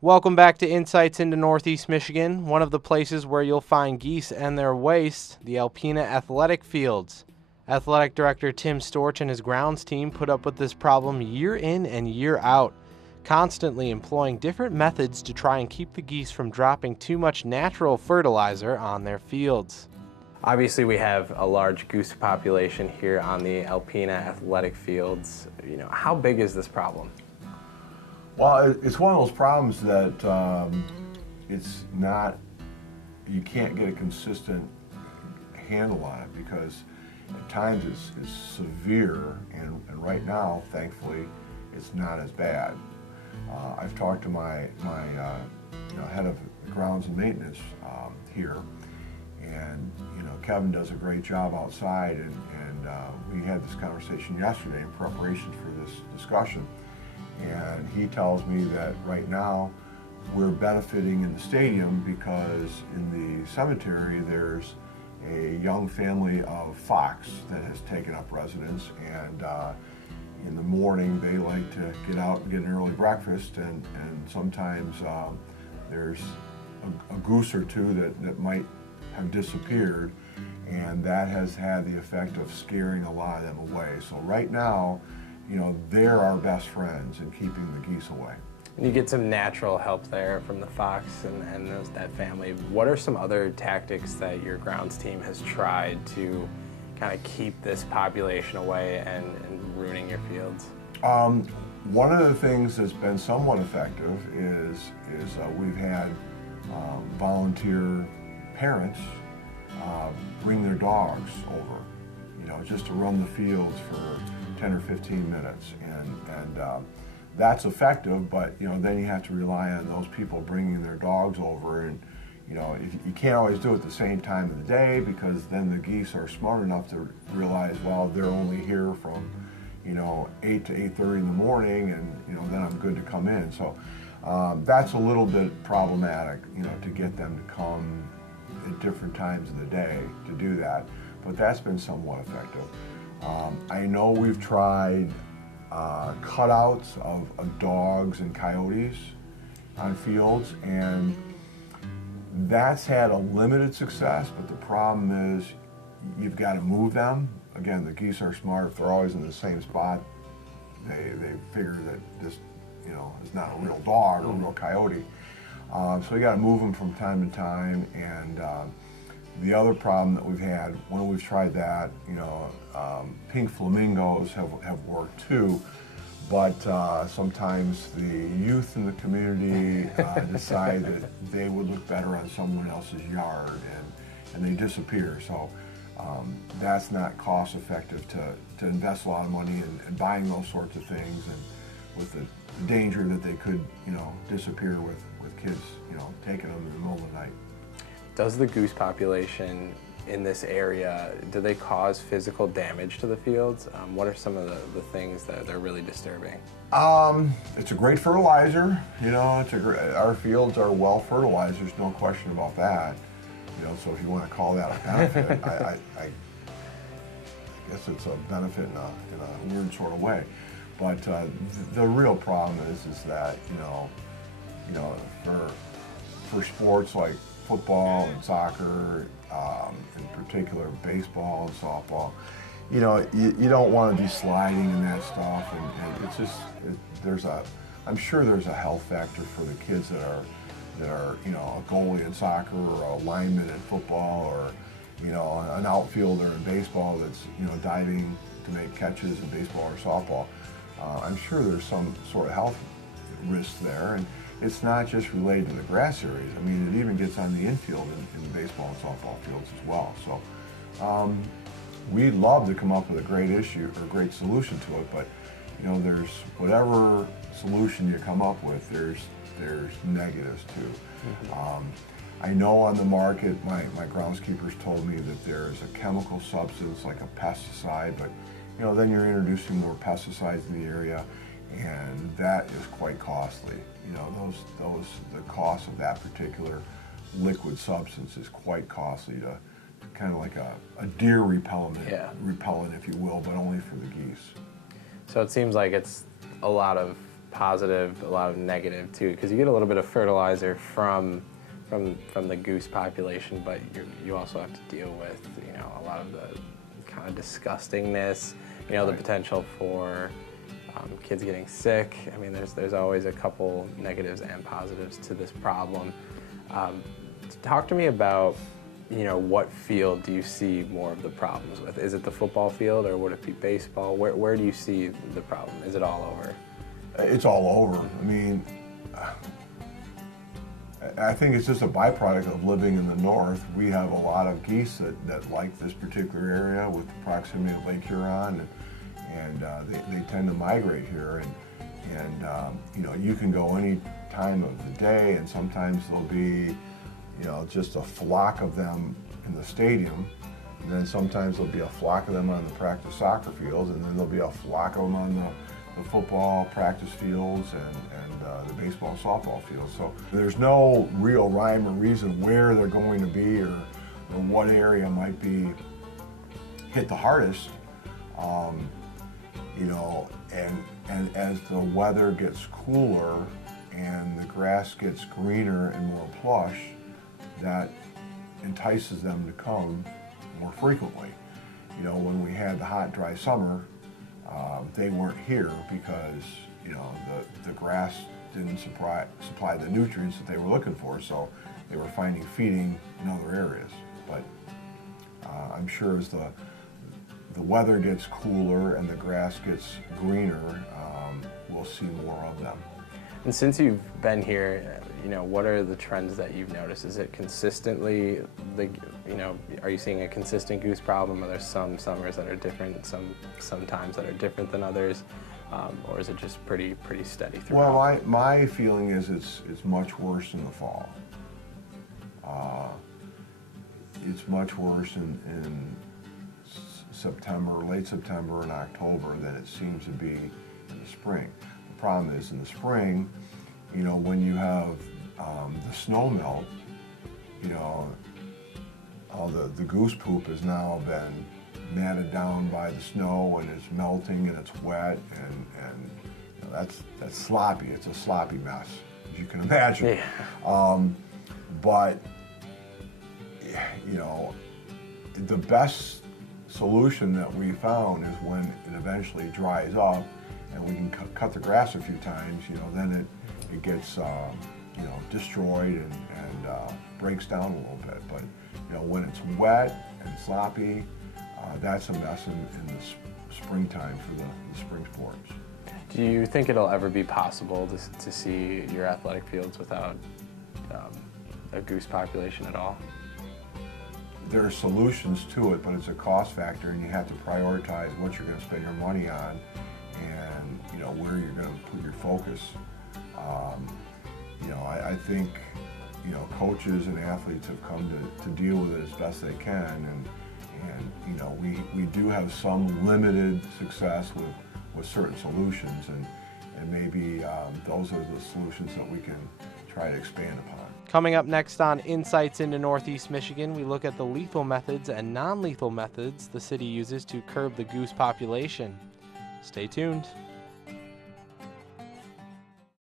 Welcome back to Insights into Northeast Michigan, one of the places where you'll find geese and their waste, the Alpena athletic fields. Athletic Director Tim Storch and his grounds team put up with this problem year in and year out, constantly employing different methods to try and keep the geese from dropping too much natural fertilizer on their fields. Obviously, we have a large goose population here on the Alpena athletic fields. How big is this problem? Well, it's one of those problems that it's not, you can't get a consistent handle on it because at times it's severe, and right now, thankfully, it's not as bad. I've talked to my head of grounds and maintenance here, and Kevin does a great job outside, and we had this conversation yesterday in preparation for this discussion. And he tells me that right now we're benefiting in the stadium because in the cemetery there's a young family of fox that has taken up residence, and in the morning they like to get out and get an early breakfast, and sometimes there's a goose or two that might have disappeared, and that has had the effect of scaring a lot of them away. So right now, they're our best friends in keeping the geese away. And you get some natural help there from the fox and that family. What are some other tactics that your grounds team has tried to kind of keep this population away and ruining your fields? One of the things that's been somewhat effective is we've had volunteer parents bring their dogs over, just to run the fields for 10 or 15 minutes, and that's effective, but then you have to rely on those people bringing their dogs over, and you can't always do it at the same time of the day because then the geese are smart enough to realize, well, they're only here from 8 to 8:30 in the morning, and then I'm good to come in. So that's a little bit problematic, to get them to come at different times of the day to do that, but that's been somewhat effective. I know we've tried cutouts of dogs and coyotes on fields, and that's had a limited success, but the problem is you've got to move them. Again, the geese are smart. If they're always in the same spot, they figure that this is not a real dog or a real coyote. So you got to move them from time to time, and the other problem that we've had when we've tried that, pink flamingos have worked too, but sometimes the youth in the community decide that they would look better on someone else's yard, and they disappear. So that's not cost effective to invest a lot of money in buying those sorts of things, and with the danger that they could disappear with kids taking them in the middle of the night. Does the goose population in this area, do they cause physical damage to the fields? What are some of the things that are really disturbing? It's a great fertilizer. Our fields are well fertilized. There's no question about that. So if you want to call that a benefit, I guess it's a benefit in a weird sort of way. But the real problem is that for sports like football and soccer, in particular baseball and softball, you don't want to be sliding in that stuff, and it's just I'm sure there's a health factor for the kids that are a goalie in soccer or a lineman in football, or an outfielder in baseball that's diving to make catches in baseball or softball. I'm sure there's some sort of health risk there, and it's not just related to the grass areas. I mean, it even gets on the infield in the baseball and softball fields as well. So we'd love to come up with a great issue or great solution to it, but there's whatever solution you come up with, there's negatives too. Mm-hmm. I know on the market, my groundskeepers told me that there's a chemical substance like a pesticide, but then you're introducing more pesticides in the area, and that is quite costly. The cost of that particular liquid substance is quite costly to kind of like a deer repellent, if you will, but only for the geese. So it seems like it's a lot of positive, a lot of negative too, because you get a little bit of fertilizer from the goose population, but you also have to deal with, you know, a lot of the kind of disgustingness, you know, the potential for kids getting sick. I mean, there's always a couple negatives and positives to this problem. Talk to me about, you know, what field do you see more of the problems with? Is it the football field, or would it be baseball? Where do you see the problem? Is it all over? It's all over. I mean, I think it's just a byproduct of living in the north. We have a lot of geese that like this particular area with the proximity of Lake Huron, and they tend to migrate here. And you know, you can go any time of the day, and sometimes there'll be, you know, just a flock of them in the stadium, and then sometimes there'll be a flock of them on the practice soccer fields, and then there'll be a flock of them on the football practice fields and the baseball and softball fields. So there's no real rhyme or reason where they're going to be, or what area might be hit the hardest. You know, and as the weather gets cooler and the grass gets greener and more plush, that entices them to come more frequently. You know, when we had the hot, dry summer, they weren't here because, you know, the grass didn't supply the nutrients that they were looking for, so they were finding feeding in other areas. But I'm sure as the weather gets cooler and the grass gets greener, we'll see more of them. And since you've been here, you know, what are the trends that you've noticed? Is it consistently, you know, are you seeing a consistent goose problem? Are there some summers that are different, some times that are different than others, or is it just pretty steady throughout? Well, my feeling is it's much worse in the fall. It's much worse in September, late September and October than it seems to be in the spring. The problem is in the spring, you know, when you have the snow melt, you know, all the goose poop has now been matted down by the snow, and it's melting and it's wet, and you know, that's sloppy. It's a sloppy mess, as you can imagine. Yeah. But you know, the best solution that we found is when it eventually dries up and we can cut the grass a few times, you know, then it gets you know, destroyed and breaks down a little bit. But you know, when it's wet and sloppy, that's a mess in the springtime for the spring sports. Do you think it'll ever be possible to see your athletic fields without a goose population at all? There are solutions to it, but it's a cost factor, and you have to prioritize what you're going to spend your money on, and you know, where you're going to put your focus. You know, I think, you know, coaches and athletes have come to deal with it as best they can, and you know, we do have some limited success with certain solutions, and maybe those are the solutions that we can try to expand upon. Coming up next on Insights into Northeast Michigan, we look at the lethal methods and non-lethal methods the city uses to curb the goose population. Stay tuned.